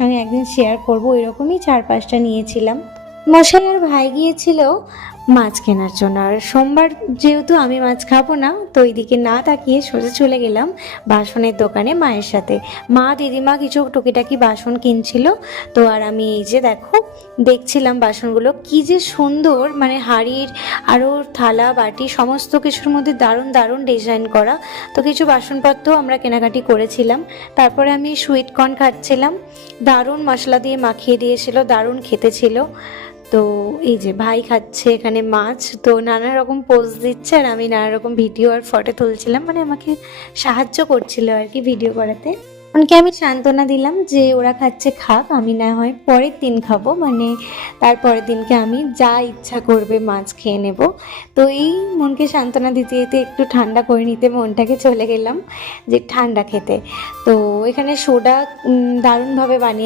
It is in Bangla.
সঙ্গে একদিন শেয়ার করবো, এরকমই 4-5টা নিয়েছিলাম। মশাই আর ভাই গিয়েছিল মাছ কেনার জন্য, আর সোমবার যেহেতু আমি মাছ খাবো না, তো ওইদিকে না তাকিয়ে সোজা চলে গেলাম বাসনের দোকানে মায়ের সাথে। মা দিদিমা কিছু টুকিটাকি বাসন কিনছিল, তো আর আমি এই যে দেখো দেখছিলাম বাসনগুলো কি যে সুন্দর, মানে হাঁড়ির আরও থালা বাটি সমস্ত কিছুর মধ্যে দারুণ দারুণ ডিজাইন করা। তো কিছু বাসনপত্র আমরা কেনাকাটি করেছিলাম। তারপরে আমি সুইট কর্ন খাচ্ছিলাম, দারুণ মশলা দিয়ে মাখিয়ে দিয়েছিল, দারুণ খেতে ছিল। তো এই যে ভাই খাচ্ছে এখানে মাছ, তো নানা রকম পোজ দিচ্ছে আর আমি নানা রকম ভিডিও আর ফটো তুলছিলাম, মানে আমাকে সাহায্য করছিল আর কি ভিডিও করাতে। ওনাকে আমি সান্ত্বনা দিলাম যে ওরা খাচ্ছে খাক, আমি না হয় পরের দিন খাবো, মানে তারপরের দিনকে আমি যা ইচ্ছা করবে মাছ খেয়ে নেব। তো এই মনকে সান্ত্বনা দিতে দিতে একটু ঠান্ডা করে নিতে মনটাকে চলে গেলাম যে ঠান্ডা খেতে। তো এখানে সোডা দারুণভাবে বানিয়ে